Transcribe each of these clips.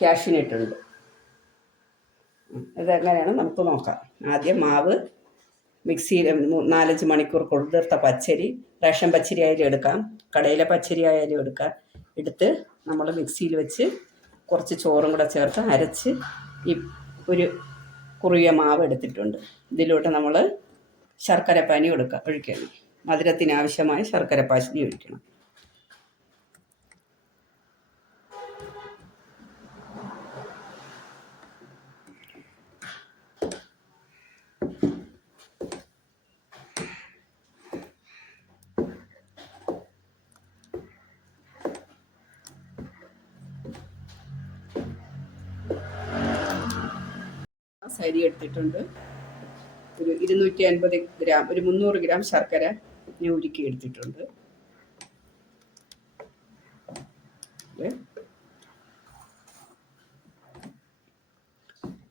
കാഷ്യൂനട്ടുണ്ട്. ഇതെങ്ങനെയാണ് നമുക്ക് നോക്കാം. ആദ്യം മാവ് മിക്സിയിൽ 4-5 മണിക്കൂർ കുതിർത്ത പച്ചരി, റേഷൻ പച്ചരി ആയാലും എടുക്കാം, കടയിലെ പച്ചരി ആയാലും എടുക്കാം. എടുത്ത് നമ്മൾ മിക്സിയിൽ വെച്ച് കുറച്ച് ചോറും കൂടെ ചേർത്ത് അരച്ച് ഈ ഒരു കുറുകിയ മാവ് എടുത്തിട്ടുണ്ട്. ഇതിലോട്ട് നമ്മൾ ശർക്കരപ്പാനി ഒഴിക്കണം. മധുരത്തിന് ആവശ്യമായ ശർക്കരപ്പാനി ഒഴിക്കണം. അരി എടുത്തിട്ടുണ്ട്. ഒരു 250 ഗ്രാം, ഒരു 300 ഗ്രാം ശർക്കര ഞാൻ ഉരുക്കി എടുത്തിട്ടുണ്ട്.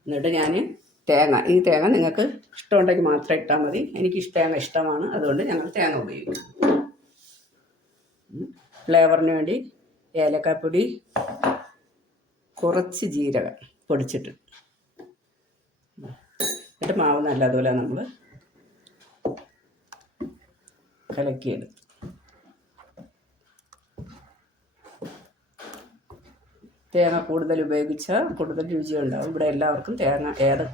എന്നിട്ട് ഞാൻ ഈ തേങ്ങ നിങ്ങൾക്ക് ഇഷ്ടമുണ്ടെങ്കിൽ മാത്രം ഇട്ടാൽ മതി. എനിക്ക് തേങ്ങ ഇഷ്ടമാണ്, അതുകൊണ്ട് ഞങ്ങൾ തേങ്ങ ഉപയോഗിക്കും. ഫ്ലേവറിന് വേണ്ടി ഏലക്കാപ്പൊടി, കുറച്ച് ജീരകം പൊടിച്ചിട്ട്, എന്നിട്ട് മാവ് നല്ലതുപോലെ നമ്മൾ കലക്കിയെടുത്തു. തേങ്ങ കൂടുതൽ ഉപയോഗിച്ചാൽ കൂടുതൽ രുചി ഉണ്ടാവും. ഇവിടെ എല്ലാവർക്കും തേങ്ങ, ഏത്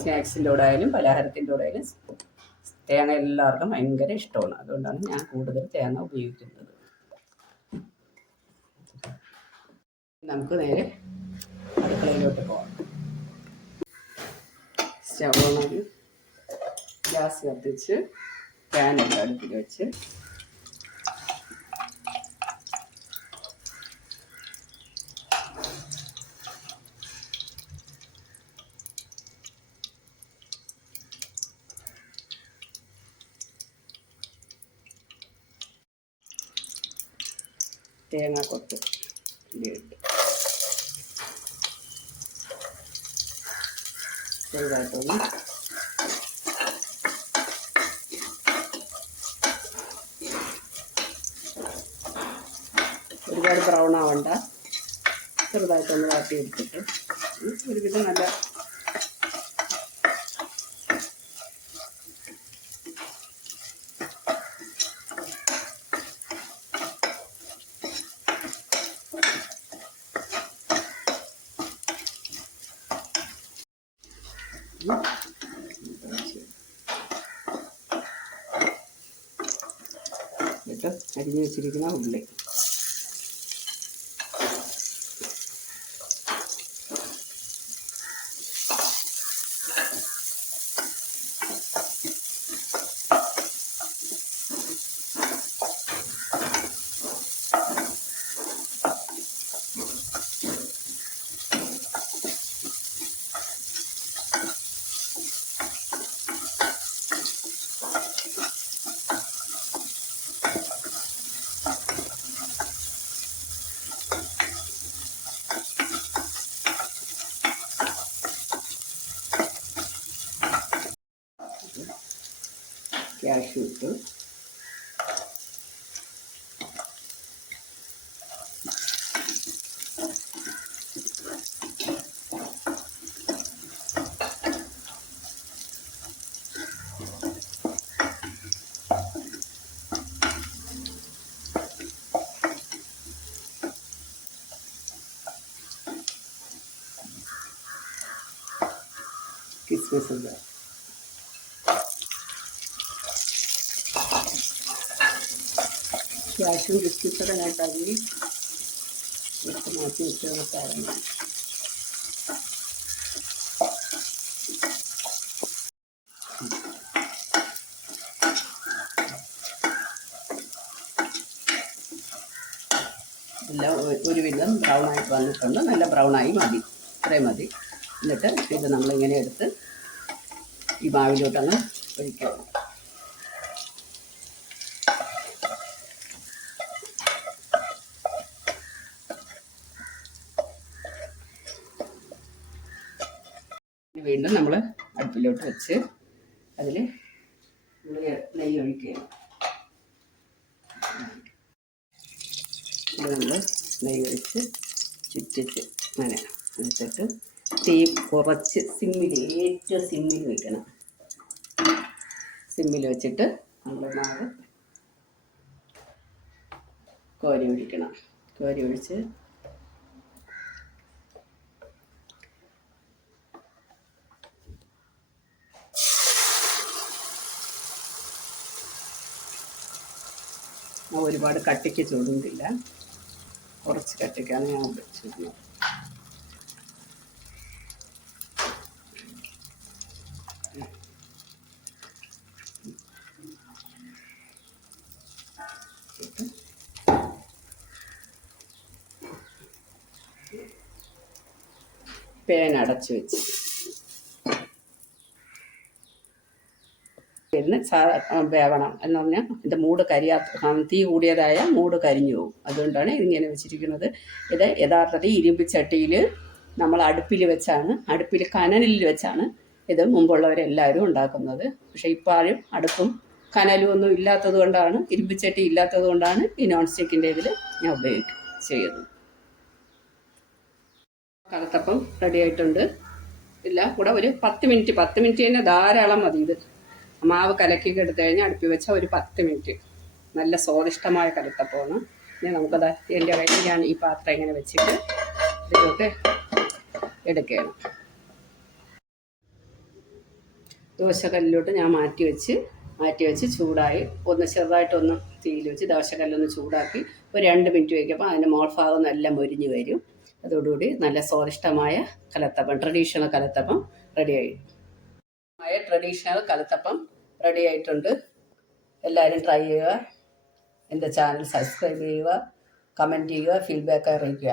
സ്നാക്സിൻ്റെ കൂടെ ആയാലും പലഹാരത്തിൻ്റെ കൂടെ ആയാലും തേങ്ങ എല്ലാവർക്കും ഭയങ്കര ഇഷ്ടമാണ്. അതുകൊണ്ടാണ് ഞാൻ കൂടുതൽ തേങ്ങ ഉപയോഗിക്കുന്നത്. നമുക്ക് നേരെ അടുക്കളയിലോട്ട് പോകാം. സ്റ്റവ് ഓണാക്കി ഗ്യാസ് കത്തിച്ച് പാനെല്ലാം അടുപ്പിൽ വെച്ച് തേങ്ങാക്കൊത്ത് ഇതിലിട്ട് ചെറുതായിട്ടൊന്ന് ഒരുപാട് ബ്രൗൺ ആവണ്ട, ചെറുതായിട്ടൊന്ന് വാട്ടിയെടുത്തിട്ട് ഒരുവിധം നല്ല ഇട്ട് അരിഞ്ഞു വെച്ചിരിക്കുന്ന ഉള്ളി കാഷ്യൂ ഇട്ട് കിസ്മിസ് ഉണ്ട്. കാഷ്യും കിസ്മിസൊക്കെ ഞാൻ കഴുകി മാറ്റി വെച്ച് കൊടുത്തായിരുന്നു. എല്ലാം ഒരുവിധം ബ്രൗണായിട്ട് വന്നിട്ടുണ്ട്. നല്ല ബ്രൗണായി മതി, ഇത്രയും മതി. എന്നിട്ട് ഇത് നമ്മളിങ്ങനെ എടുത്ത് ഈ മാവിലോട്ടങ്ങ് ഒഴിക്കണം. വീണ്ടും നമ്മൾ അടുപ്പിലോട്ട് വെച്ച് അതിൽ നെയ്യ് ഒഴിക്കുക. ഇത് നമ്മൾ നെയ്യ് ഒഴിച്ച് ചുറ്റിച്ച് അങ്ങനെ എടുത്തിട്ട് തീ കുറച്ച് ഏറ്റവും സിമ്മിൽ വെക്കണം. സിമ്മിൽ വെച്ചിട്ട് നമ്മൾ മാവ് കോരി ഒഴിക്കണം. കോരി ഒഴിച്ച് ഒരുപാട് കട്ടിക്ക് ചൂടുന്നില്ല, കുറച്ച് കട്ടിക്കാണ് ഞാൻ ചൂടുന്നത്. പാൻ അടച്ചു വെച്ച് പിന്നെ വേവണം എന്ന് പറഞ്ഞാൽ ഇതിൻ്റെ മൂട് തീ കൂടിയതായ മൂട് കരിഞ്ഞു പോകും. അതുകൊണ്ടാണ് ഇതിങ്ങനെ വെച്ചിരിക്കുന്നത്. ഇത് യഥാർത്ഥത്തിൽ ഇരുമ്പ് ചട്ടിയിൽ നമ്മൾ അടുപ്പിൽ കനലിൽ വെച്ചാണ് ഇത് മുമ്പുള്ളവരെല്ലാവരും ഉണ്ടാക്കുന്നത്. പക്ഷേ ഇപ്പോൾ ആരും അടുപ്പും കനലും ഒന്നും ഇല്ലാത്തത് കൊണ്ടാണ്, ഇരുമ്പ് ചട്ടി ഇല്ലാത്തത് കൊണ്ടാണ് ഈ നോൺ സ്റ്റിക്കിൻ്റെ ഇതിൽ ഞാൻ ചെയ്യുന്നത്. കലത്തപ്പം റെഡി ആയിട്ടുണ്ട്. കൂടെ ഒരു 10 മിനിറ്റ് തന്നെ ധാരാളം മതി. ഇത് മാവ് കലക്കിയൊക്കെ എടുത്തു കഴിഞ്ഞാൽ അടുപ്പിൽ വെച്ചാൽ ഒരു 10 മിനിറ്റ് നല്ല സ്വാദിഷ്ടമായ കലത്തപ്പമാണ്. ഇനി നമുക്കത് എൻ്റെ കയ്യിൽ ഞാൻ ഈ പാത്രം ഇങ്ങനെ വെച്ചിട്ട് ഇതിലോട്ട് എടുക്കുകയാണ്. ദോശക്കല്ലിലോട്ട് ഞാൻ മാറ്റി വെച്ച് ചൂടായി ചെറുതായിട്ടൊന്ന് തീയിൽ വെച്ച് ദോശക്കല്ലൊന്ന് ചൂടാക്കി ഒരു 2 മിനിറ്റ് വയ്ക്കുമ്പോൾ അതിൻ്റെ മോൾഭാഗം നല്ല മൊരിഞ്ഞ് വരും. അതോടുകൂടി നല്ല സ്വാദിഷ്ടമായ കലത്തപ്പം, ട്രഡീഷണൽ കലത്തപ്പം റെഡിയായി. ട്രഡീഷണൽ കലത്തപ്പം റെഡി ആയിട്ടുണ്ട്. എല്ലാവരും ട്രൈ ചെയ്യുക. എൻ്റെ ചാനൽ സബ്സ്ക്രൈബ് ചെയ്യുക, കമൻറ്റ് ചെയ്യുക, ഫീഡ്ബാക്ക് അറിയിക്കുക.